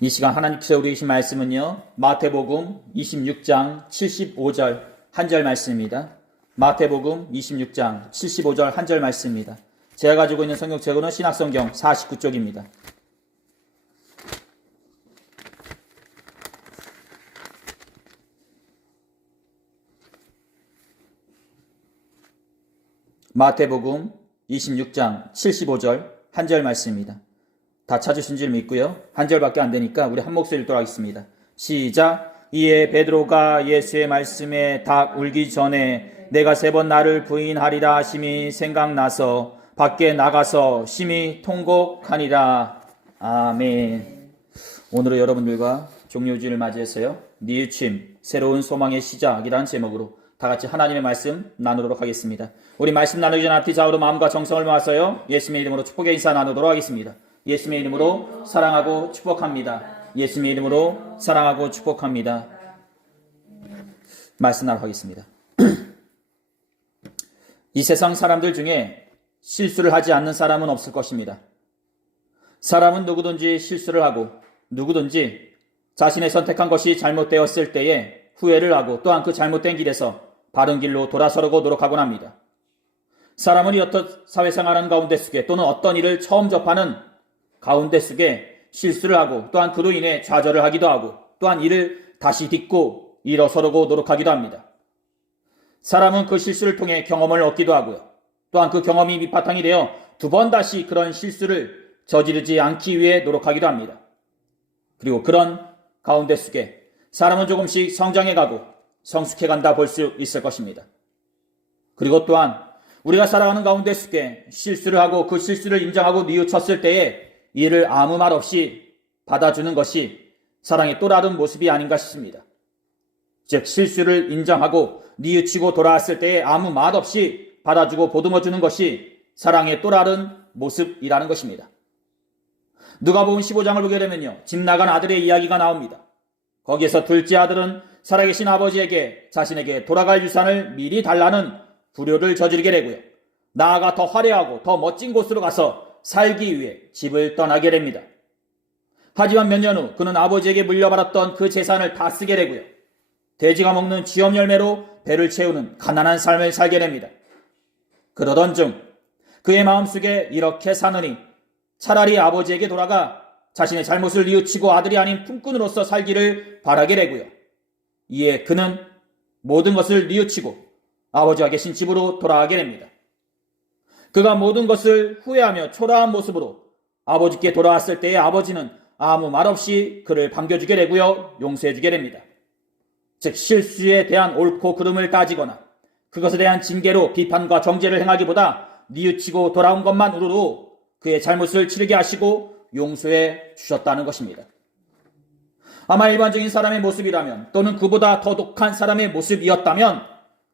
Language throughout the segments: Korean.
이 시간 하나님께서 우리 주신 말씀은요, 마태복음 26장 75절 한 절 말씀입니다. 마태복음 26장 75절 한 절 말씀입니다. 제가 가지고 있는 성경책으로는 신약성경 49쪽입니다. 마태복음 26장 75절 한 절 말씀입니다. 다 찾으신 줄 믿고요. 한 절밖에 안 되니까 우리 한 목소리 읽도록 하겠습니다. 시작. 이에 베드로가 예수의 말씀에 닭 울기 전에 내가 3번 나를 부인하리라 하심이 생각나서 밖에 나가서 심히 통곡하니라. 아멘. 오늘은 여러분들과 종료주일을 맞이해서요, 뉘우침, 새로운 소망의 시작이라는 제목으로 다 같이 하나님의 말씀 나누도록 하겠습니다. 우리 말씀 나누기 전 앞뒤 좌우로 마음과 정성을 모아서요, 예수님의 이름으로 축복의 인사 나누도록 하겠습니다. 예수님의 이름으로 사랑하고 축복합니다. 예수님의 이름으로 사랑하고 축복합니다. 말씀 나누겠습니다. 이 세상 사람들 중에 실수를 하지 않는 사람은 없을 것입니다. 사람은 누구든지 실수를 하고 누구든지 자신의 선택한 것이 잘못되었을 때에 후회를 하고 또한 그 잘못된 길에서 바른 길로 돌아서려고 노력하곤 합니다. 사람은 이렇듯 사회생활하는 가운데 속에 또는 어떤 일을 처음 접하는 가운데 속에 실수를 하고 또한 그로 인해 좌절을 하기도 하고 또한 이를 다시 딛고 일어서려고 노력하기도 합니다. 사람은 그 실수를 통해 경험을 얻기도 하고요. 또한 그 경험이 밑바탕이 되어 2번 다시 그런 실수를 저지르지 않기 위해 노력하기도 합니다. 그리고 그런 가운데 속에 사람은 조금씩 성장해가고 성숙해간다 볼 수 있을 것입니다. 그리고 또한 우리가 살아가는 가운데 속에 실수를 하고 그 실수를 인정하고 뉘우쳤을 때에 이를 아무 말 없이 받아주는 것이 사랑의 또 다른 모습이 아닌가 싶습니다. 즉 실수를 인정하고 뉘우치고 돌아왔을 때에 아무 말 없이 받아주고 보듬어주는 것이 사랑의 또 다른 모습이라는 것입니다. 누가복음 15장을 보게 되면요, 집 나간 아들의 이야기가 나옵니다. 거기에서 둘째 아들은 살아계신 아버지에게 자신에게 돌아갈 유산을 미리 달라는 불효를 저지르게 되고요, 나아가 더 화려하고 더 멋진 곳으로 가서 살기 위해 집을 떠나게 됩니다. 하지만 몇 년 후 그는 아버지에게 물려받았던 그 재산을 다 쓰게 되고요, 돼지가 먹는 쥐염 열매로 배를 채우는 가난한 삶을 살게 됩니다. 그러던 중 그의 마음속에 이렇게 사느니 차라리 아버지에게 돌아가 자신의 잘못을 뉘우치고 아들이 아닌 품꾼으로서 살기를 바라게 되고요, 이에 그는 모든 것을 뉘우치고 아버지가 계신 집으로 돌아가게 됩니다. 그가 모든 것을 후회하며 초라한 모습으로 아버지께 돌아왔을 때에 아버지는 아무 말 없이 그를 반겨주게 되고요, 용서해주게 됩니다. 즉 실수에 대한 옳고 그름을 따지거나 그것에 대한 징계로 비판과 정죄를 행하기보다 뉘우치고 돌아온 것만으로도 그의 잘못을 치르게 하시고 용서해 주셨다는 것입니다. 아마 일반적인 사람의 모습이라면 또는 그보다 더 독한 사람의 모습이었다면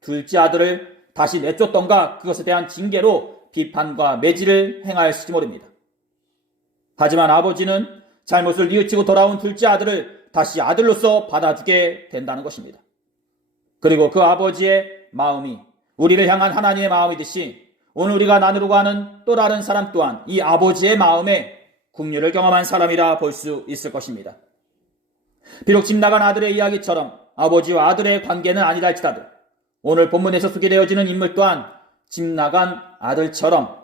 둘째 아들을 다시 내쫓던가 그것에 대한 징계로 비판과 매질을 행하였을지 모릅니다. 하지만 아버지는 잘못을 뉘우치고 돌아온 둘째 아들을 다시 아들로서 받아주게 된다는 것입니다. 그리고 그 아버지의 마음이 우리를 향한 하나님의 마음이듯이 오늘 우리가 나누려고 하는 또 다른 사람 또한 이 아버지의 마음에 긍휼을 경험한 사람이라 볼 수 있을 것입니다. 비록 집 나간 아들의 이야기처럼 아버지와 아들의 관계는 아니라 할지라도 오늘 본문에서 소개되어지는 인물 또한 집 나간 아들처럼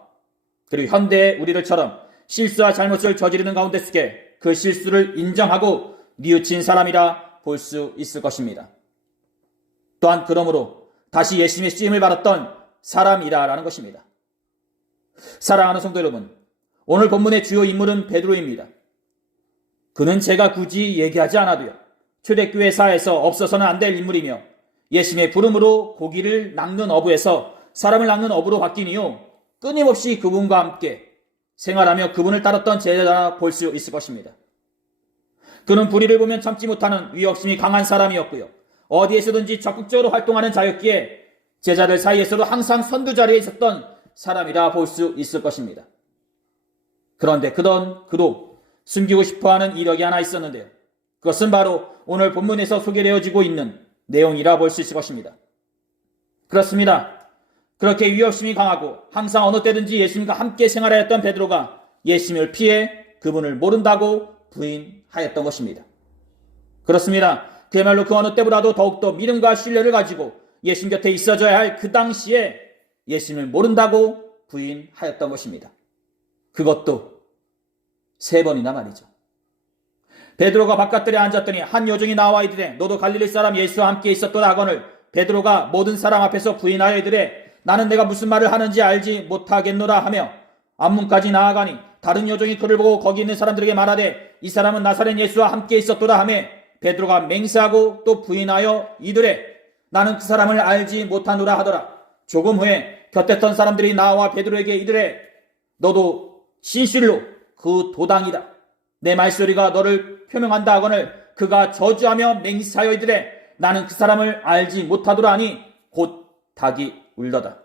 그리고 현대의 우리들처럼 실수와 잘못을 저지르는 가운데 속에 그 실수를 인정하고 뉘우친 사람이라 볼 수 있을 것입니다. 또한 그러므로 다시 예수님의 쓰임을 받았던 사람이라는 것입니다. 사랑하는 성도 여러분, 오늘 본문의 주요 인물은 베드로입니다. 그는 제가 굳이 얘기하지 않아도요, 초대교회사에서 없어서는 안 될 인물이며 예수님의 부름으로 고기를 낚는 어부에서 사람을 낚는 어부로 바뀐 이후 끊임없이 그분과 함께 생활하며 그분을 따랐던 제자라 볼 수 있을 것입니다. 그는 불의를 보면 참지 못하는 위협심이 강한 사람이었고요, 어디에서든지 적극적으로 활동하는 자였기에 제자들 사이에서도 항상 선두 자리에 있었던 사람이라 볼 수 있을 것입니다. 그런데 그도 숨기고 싶어하는 이력이 하나 있었는데요, 그것은 바로 오늘 본문에서 소개되어지고 있는 내용이라 볼 수 있을 것입니다. 그렇습니다. 그렇게 위협심이 강하고 항상 어느 때든지 예수님과 함께 생활하였던 베드로가 예수님을 피해 그분을 모른다고 부인하였던 것입니다. 그렇습니다. 그야말로 그 어느 때보다도 더욱더 믿음과 신뢰를 가지고 예수님 곁에 있어줘야 할 그 당시에 예수님을 모른다고 부인하였던 것입니다. 그것도 3번이나 말이죠. 베드로가 바깥들에 앉았더니 한 여종이 나와 이르되 너도 갈릴리 사람 예수와 함께 있었도다 하거늘 베드로가 모든 사람 앞에서 부인하여 이르되 나는 내가 무슨 말을 하는지 알지 못하겠노라 하며 앞문까지 나아가니 다른 여종이 그를 보고 거기 있는 사람들에게 말하되 이 사람은 나사렛 예수와 함께 있었도다 하며 베드로가 맹세하고 또 부인하여 이르되 나는 그 사람을 알지 못하노라 하더라. 조금 후에 곁에 던 사람들이 나와 베드로에게 이르되 너도 진실로 그 도당이다. 내 말소리가 너를 표명한다 하거늘 그가 저주하며 맹세하여 이르되 나는 그 사람을 알지 못하더라 하니 곧 닭이 울더다.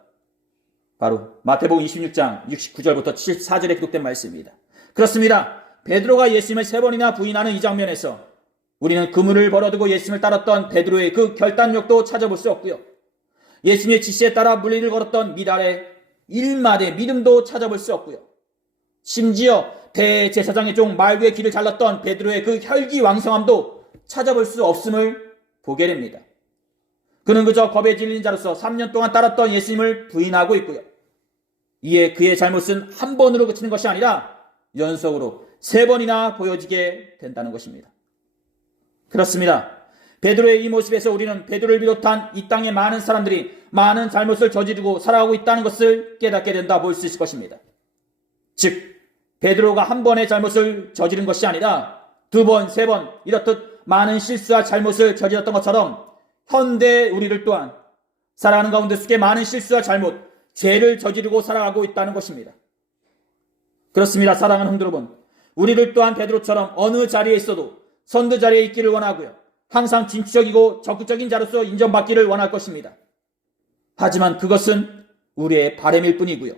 바로 마태복음 26장 69절부터 74절에 기록된 말씀입니다. 그렇습니다. 베드로가 예수님을 3번이나 부인하는 이 장면에서 우리는 그물을 벌어두고 예수님을 따랐던 베드로의 그 결단력도 찾아볼 수 없고요. 예수님의 지시에 따라 물리를 걸었던 미랄의 일말의 믿음도 찾아볼 수 없고요. 심지어 대제사장의 종 말구의 귀를 잘랐던 베드로의 그 혈기왕성함도 찾아볼 수 없음을 보게 됩니다. 그는 그저 겁에 질린 자로서 3년 동안 따랐던 예수님을 부인하고 있고요. 이에 그의 잘못은 한 번으로 그치는 것이 아니라 연속으로 3번이나 보여지게 된다는 것입니다. 그렇습니다. 베드로의 이 모습에서 우리는 베드로를 비롯한 이 땅의 많은 사람들이 많은 잘못을 저지르고 살아가고 있다는 것을 깨닫게 된다 볼 수 있을 것입니다. 즉 베드로가 한 번의 잘못을 저지른 것이 아니라 2번, 3번 이렇듯 많은 실수와 잘못을 저질렀던 것처럼 현대 우리를 또한 살아가는 가운데 속에 많은 실수와 잘못, 죄를 저지르고 살아가고 있다는 것입니다. 그렇습니다. 사랑하는 성도 여러분, 우리를 또한 베드로처럼 어느 자리에 있어도 선두 자리에 있기를 원하고요. 항상 진취적이고 적극적인 자로서 인정받기를 원할 것입니다. 하지만 그것은 우리의 바람일 뿐이고요.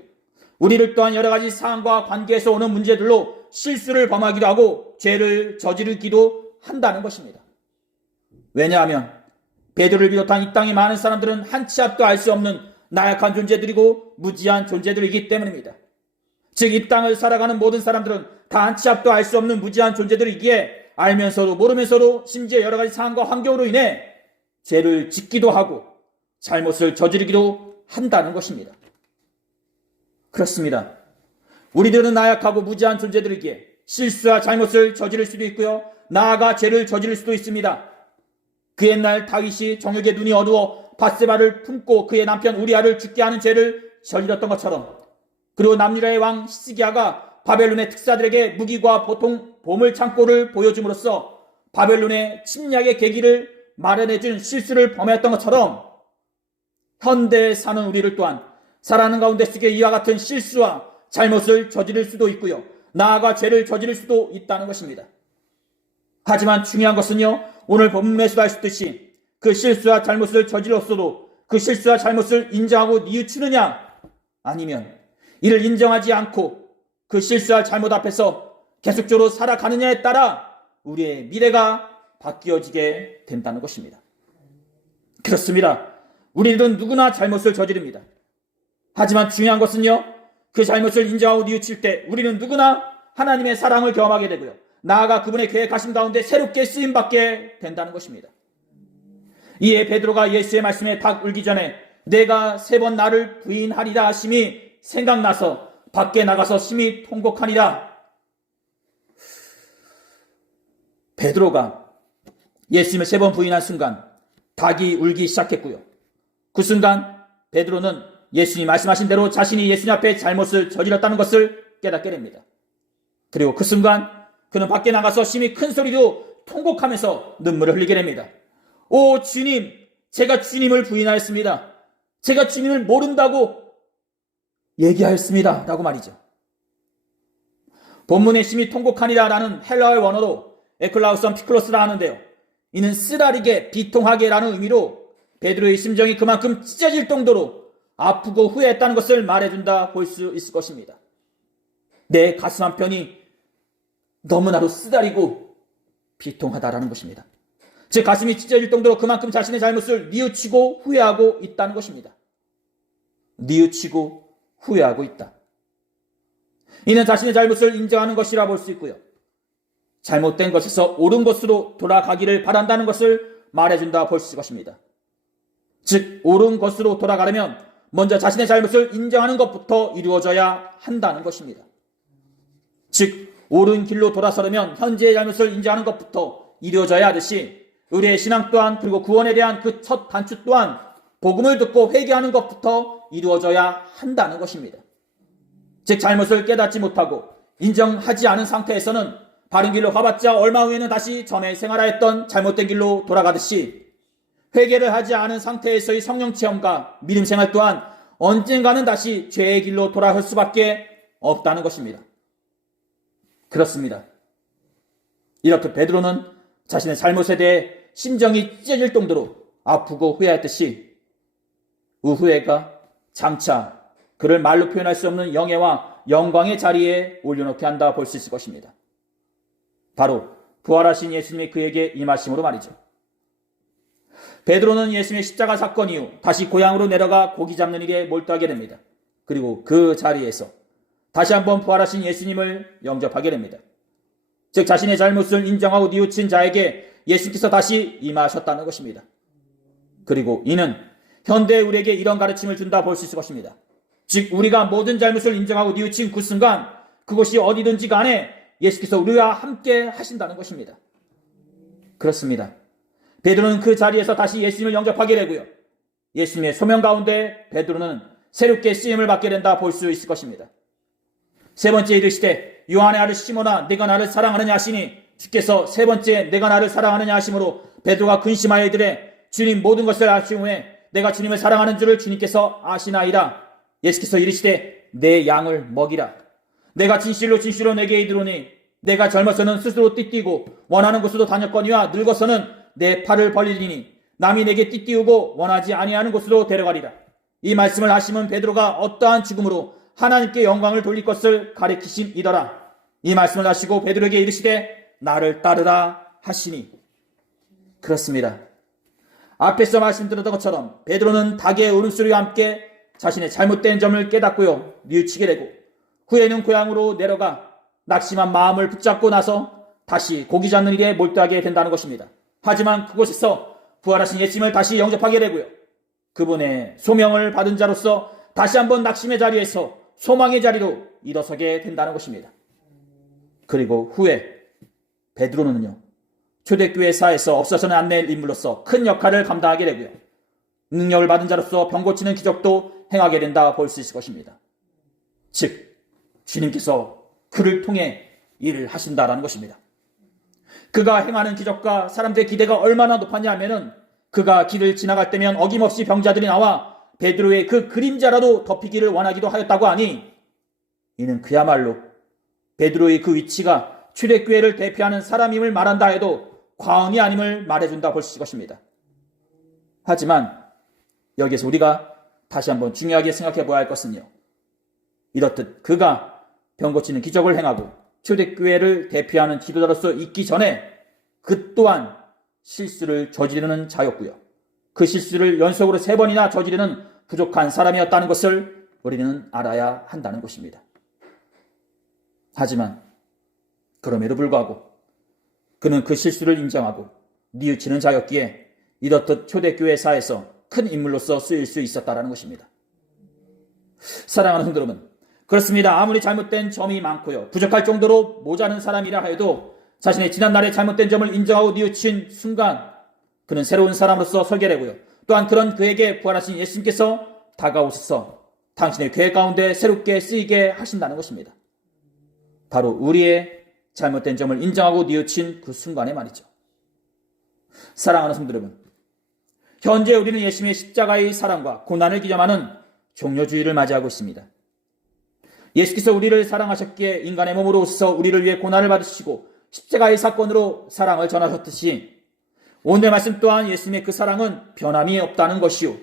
우리를 또한 여러 가지 상황과 관계에서 오는 문제들로 실수를 범하기도 하고 죄를 저지르기도 한다는 것입니다. 왜냐하면 베드로를 비롯한 이 땅의 많은 사람들은 한 치 앞도 알 수 없는 나약한 존재들이고 무지한 존재들이기 때문입니다. 즉 이 땅을 살아가는 모든 사람들은 다 한 치 앞도 알 수 없는 무지한 존재들이기에 알면서도 모르면서도 심지어 여러 가지 상황과 환경으로 인해 죄를 짓기도 하고 잘못을 저지르기도 한다는 것입니다. 그렇습니다. 우리들은 나약하고 무지한 존재들이기에 실수와 잘못을 저지를 수도 있고요. 나아가 죄를 저지를 수도 있습니다. 그 옛날 다윗이 정욕의 눈이 어두워 밧세바를 품고 그의 남편 우리아를 죽게 하는 죄를 저질렀던 것처럼, 그리고 남유다의 왕 히스기야가 바벨론의 특사들에게 무기과 보통 보물 창고를 보여줌으로써 바벨론의 침략의 계기를 마련해준 실수를 범했던 것처럼 현대에 사는 우리를 또한 살아가는 가운데 속에 이와 같은 실수와 잘못을 저지를 수도 있고요. 나아가 죄를 저지를 수도 있다는 것입니다. 하지만 중요한 것은요, 오늘 본문에서도 알 수 있듯이 그 실수와 잘못을 저질렀어도 그 실수와 잘못을 인정하고 뉘우치느냐, 아니면 이를 인정하지 않고 그 실수와 잘못 앞에서 계속적으로 살아가느냐에 따라 우리의 미래가 바뀌어지게 된다는 것입니다. 그렇습니다. 우리들은 누구나 잘못을 저지릅니다. 하지만 중요한 것은요, 그 잘못을 인정하고 뉘우칠 때 우리는 누구나 하나님의 사랑을 경험하게 되고요. 나아가 그분의 계획하심 가운데 새롭게 쓰임받게 된다는 것입니다. 이에 베드로가 예수의 말씀에 닭 울기 전에 내가 3번 나를 부인하리라 하심이 생각나서 밖에 나가서 심히 통곡하니라. 베드로가 예수님을 3번 부인한 순간 닭이 울기 시작했고요. 그 순간 베드로는 예수님이 말씀하신 대로 자신이 예수님 앞에 잘못을 저질렀다는 것을 깨닫게 됩니다. 그리고 그 순간 그는 밖에 나가서 심히 큰 소리로 통곡하면서 눈물을 흘리게 됩니다. 오 주님, 제가 주님을 부인하였습니다. 제가 주님을 모른다고 얘기하였습니다. 라고 말이죠. 본문에 심히 통곡하니라 라는 헬라어의 원어로 에클라우선 피클로스라 하는데요. 이는 쓰라리게 비통하게 라는 의미로 베드로의 심정이 그만큼 찢어질 정도로 아프고 후회했다는 것을 말해준다 볼 수 있을 것입니다. 내 가슴 한편이 너무나도 쓰다리고 비통하다라는 것입니다. 즉 가슴이 찢어질 정도로 그만큼 자신의 잘못을 뉘우치고 후회하고 있다는 것입니다. 뉘우치고 후회하고 있다. 이는 자신의 잘못을 인정하는 것이라 볼 수 있고요. 잘못된 것에서 옳은 것으로 돌아가기를 바란다는 것을 말해준다 볼 수 있을 것입니다. 즉, 옳은 것으로 돌아가려면 먼저 자신의 잘못을 인정하는 것부터 이루어져야 한다는 것입니다. 즉, 옳은 길로 돌아서려면 현재의 잘못을 인정하는 것부터 이루어져야 하듯이 우리의 신앙 또한, 그리고 구원에 대한 그 첫 단추 또한 복음을 듣고 회개하는 것부터 이루어져야 한다는 것입니다. 즉, 잘못을 깨닫지 못하고 인정하지 않은 상태에서는 바른 길로 가봤자 얼마 후에는 다시 전에 생활하였던 잘못된 길로 돌아가듯이 회개를 하지 않은 상태에서의 성령 체험과 믿음 생활 또한 언젠가는 다시 죄의 길로 돌아설 수밖에 없다는 것입니다. 그렇습니다. 이렇게 베드로는 자신의 잘못에 대해 심정이 찢어질 정도로 아프고 후회했듯이 후회가 장차 그를 말로 표현할 수 없는 영예와 영광의 자리에 올려놓게 한다 볼 수 있을 것입니다. 바로 부활하신 예수님이 그에게 임하심으로 말이죠. 베드로는 예수님의 십자가 사건 이후 다시 고향으로 내려가 고기 잡는 일에 몰두하게 됩니다. 그리고 그 자리에서 다시 한번 부활하신 예수님을 영접하게 됩니다. 즉, 자신의 잘못을 인정하고 뉘우친 자에게 예수께서 다시 임하셨다는 것입니다. 그리고 이는 현대 우리에게 이런 가르침을 준다 볼 수 있을 것입니다. 즉, 우리가 모든 잘못을 인정하고 뉘우친 그 순간 그곳이 어디든지 간에 예수께서 우리와 함께 하신다는 것입니다. 그렇습니다. 베드로는 그 자리에서 다시 예수님을 영접하게 되고요. 예수님의 소명 가운데 베드로는 새롭게 쓰임을 받게 된다 볼 수 있을 것입니다. 세 번째 이르시되 요한의 아들 시몬아 네가 나를 사랑하느냐 하시니 주께서 세 번째 내가 나를 사랑하느냐 하심으로 베드로가 근심하여 이르되 주님 모든 것을 아신 후에 내가 주님을 사랑하는 줄을 주님께서 아시나이다. 예수께서 이르시되 내 양을 먹이라. 내가 진실로 진실로 내게 이르노니 내가 젊어서는 스스로 띠띠고 원하는 곳으로 다녔거니와 늙어서는 내 팔을 벌리리니 남이 내게 띠띠우고 원하지 아니하는 곳으로 데려가리라. 이 말씀을 하시면 베드로가 어떠한 죽음으로 하나님께 영광을 돌릴 것을 가리키심이더라. 이 말씀을 하시고 베드로에게 이르시되 나를 따르라 하시니. 그렇습니다. 앞에서 말씀드렸던 것처럼 베드로는 닭의 울음소리와 함께 자신의 잘못된 점을 깨닫고요 뉘우치게 되고 후에는 고향으로 내려가 낙심한 마음을 붙잡고 나서 다시 고기 잡는 일에 몰두하게 된다는 것입니다. 하지만 그곳에서 부활하신 예수님을 다시 영접하게 되고요. 그분의 소명을 받은 자로서 다시 한번 낙심의 자리에서 소망의 자리로 일어서게 된다는 것입니다. 그리고 후에 베드로는요. 초대교회사에서 없어서는 안 될 인물로서 큰 역할을 감당하게 되고요. 능력을 받은 자로서 병 고치는 기적도 행하게 된다 볼 수 있을 것입니다. 즉 주님께서 그를 통해 일을 하신다라는 것입니다. 그가 행하는 기적과 사람들의 기대가 얼마나 높았냐 하면은 그가 길을 지나갈 때면 어김없이 병자들이 나와 베드로의 그 그림자라도 덮이기를 원하기도 하였다고 하니 이는 그야말로 베드로의 그 위치가 초대교회를 대표하는 사람임을 말한다 해도 과언이 아님을 말해준다 볼 수 있을 것입니다. 하지만 여기에서 우리가 다시 한번 중요하게 생각해 보아야 할 것은요. 이렇듯 그가 병 고치는 기적을 행하고 초대교회를 대표하는 지도자로서 있기 전에 그 또한 실수를 저지르는 자였고요. 그 실수를 연속으로 3번이나 저지르는 부족한 사람이었다는 것을 우리는 알아야 한다는 것입니다. 하지만 그럼에도 불구하고 그는 그 실수를 인정하고 뉘우치는 자였기에 이렇듯 초대교회사에서 큰 인물로서 쓰일 수 있었다는 것입니다. 사랑하는 성도 여러분, 그렇습니다. 아무리 잘못된 점이 많고요. 부족할 정도로 모자른 사람이라 해도 자신의 지난날의 잘못된 점을 인정하고 뉘우친 순간 그는 새로운 사람으로서 설계 되고요. 또한 그런 그에게 부활하신 예수님께서 다가오셔서 당신의 교회 가운데 새롭게 쓰이게 하신다는 것입니다. 바로 우리의 잘못된 점을 인정하고 뉘우친 그 순간에 말이죠. 사랑하는 성도 여러분, 현재 우리는 예수님의 십자가의 사랑과 고난을 기념하는 종료주의를 맞이하고 있습니다. 예수께서 우리를 사랑하셨기에 인간의 몸으로 오셔서 우리를 위해 고난을 받으시고 십자가의 사건으로 사랑을 전하셨듯이 오늘 말씀 또한 예수님의 그 사랑은 변함이 없다는 것이요.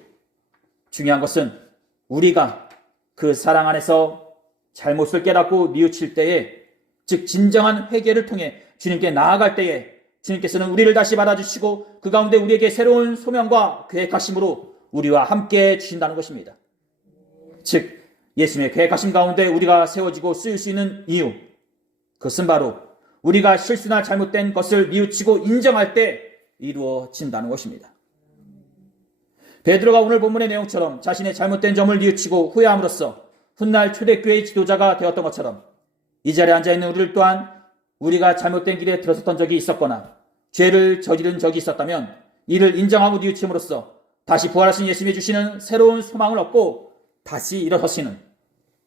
중요한 것은 우리가 그 사랑 안에서 잘못을 깨닫고 뉘우칠 때에, 즉 진정한 회개를 통해 주님께 나아갈 때에 주님께서는 우리를 다시 받아주시고 그 가운데 우리에게 새로운 소명과 계획하심으로 우리와 함께 주신다는 것입니다. 즉 예수님의 계획하심 가운데 우리가 세워지고 쓰일 수 있는 이유, 그것은 바로 우리가 실수나 잘못된 것을 뉘우치고 인정할 때 이루어진다는 것입니다. 베드로가 오늘 본문의 내용처럼 자신의 잘못된 점을 뉘우치고 후회함으로써 훗날 초대교회의 지도자가 되었던 것처럼 이 자리에 앉아있는 우리를 또한 우리가 잘못된 길에 들어섰던 적이 있었거나 죄를 저지른 적이 있었다면 이를 인정하고 뉘우침으로써 다시 부활하신 예수님이 주시는 새로운 소망을 얻고 다시 일어서시는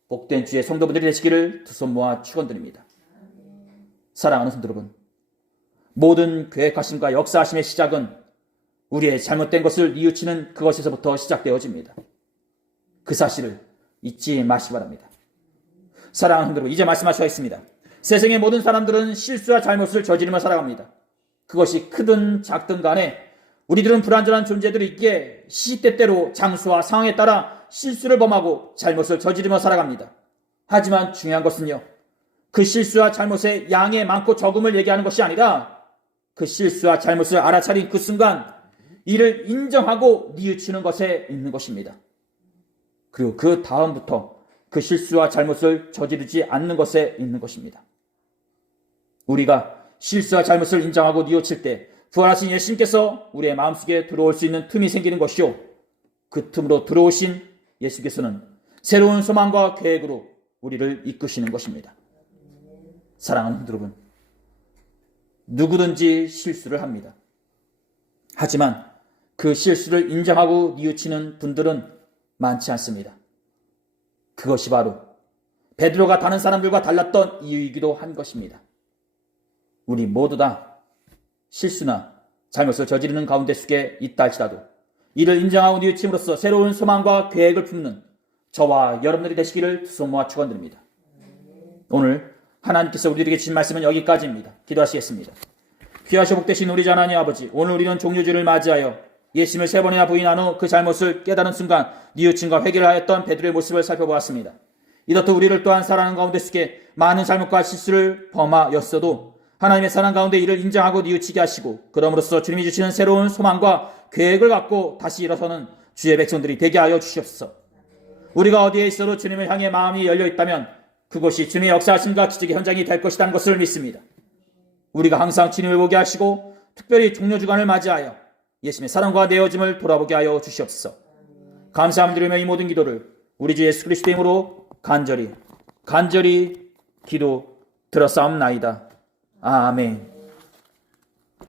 복된 주의 성도분들이 되시기를 두 손 모아 축원드립니다. 사랑하는 성도 여러분, 모든 계획하심과 역사하심의 시작은 우리의 잘못된 것을 뉘우치는 그것에서부터 시작되어집니다. 그 사실을 잊지 마시기 바랍니다. 사랑하는 성도 여러분, 이제 말씀하셔야 있습니다. 세상의 모든 사람들은 실수와 잘못을 저지르며 살아갑니다. 그것이 크든 작든 간에 우리들은 불완전한 존재들이기에 시시때때로 장소와 상황에 따라 실수를 범하고 잘못을 저지르며 살아갑니다. 하지만 중요한 것은요, 그 실수와 잘못의 양의 많고 적음을 얘기하는 것이 아니라 그 실수와 잘못을 알아차린 그 순간 이를 인정하고 뉘우치는 것에 있는 것입니다. 그리고 그 다음부터 그 실수와 잘못을 저지르지 않는 것에 있는 것입니다. 우리가 실수와 잘못을 인정하고 뉘우칠 때 부활하신 예수님께서 우리의 마음속에 들어올 수 있는 틈이 생기는 것이요, 그 틈으로 들어오신 예수께서는 새로운 소망과 계획으로 우리를 이끄시는 것입니다. 사랑하는 여러분, 누구든지 실수를 합니다. 하지만 그 실수를 인정하고 뉘우치는 분들은 많지 않습니다. 그것이 바로 베드로가 다른 사람들과 달랐던 이유이기도 한 것입니다. 우리 모두 다 실수나 잘못을 저지르는 가운데 속에 있다 할지라도 이를 인정하고 뉘우침으로써 새로운 소망과 계획을 품는 저와 여러분들이 되시기를 두 손 모아 축원드립니다. 오늘 하나님께서 우리에게 주신 말씀은 여기까지입니다. 기도하시겠습니다. 귀하시고 복되신 우리 하나님 아버지, 오늘 우리는 종료주를 맞이하여 예수님을 3번이나 부인한 후 그 잘못을 깨달은 순간 뉘우침과 회개를 하였던 베드로의 모습을 살펴보았습니다. 이렇듯 우리를 또한 살아가는 가운데 속에 많은 잘못과 실수를 범하였어도 하나님의 사랑 가운데 이를 인정하고 뉘우치게 하시고 그럼으로써 주님이 주시는 새로운 소망과 계획을 갖고 다시 일어서는 주의 백성들이 되게 하여 주시옵소서. 우리가 어디에 있어도 주님을 향해 마음이 열려 있다면 그것이 주님의 역사하심과 기적의 현장이 될 것이라는 것을 믿습니다. 우리가 항상 주님을 보게 하시고 특별히 종료주간을 맞이하여 예수님의 사랑과 내어짐을 돌아보게 하여 주시옵소서. 감사함 드리며 이 모든 기도를 우리 주 예수 그리스도의 이름으로 간절히 기도 들었사옵나이다. 아멘.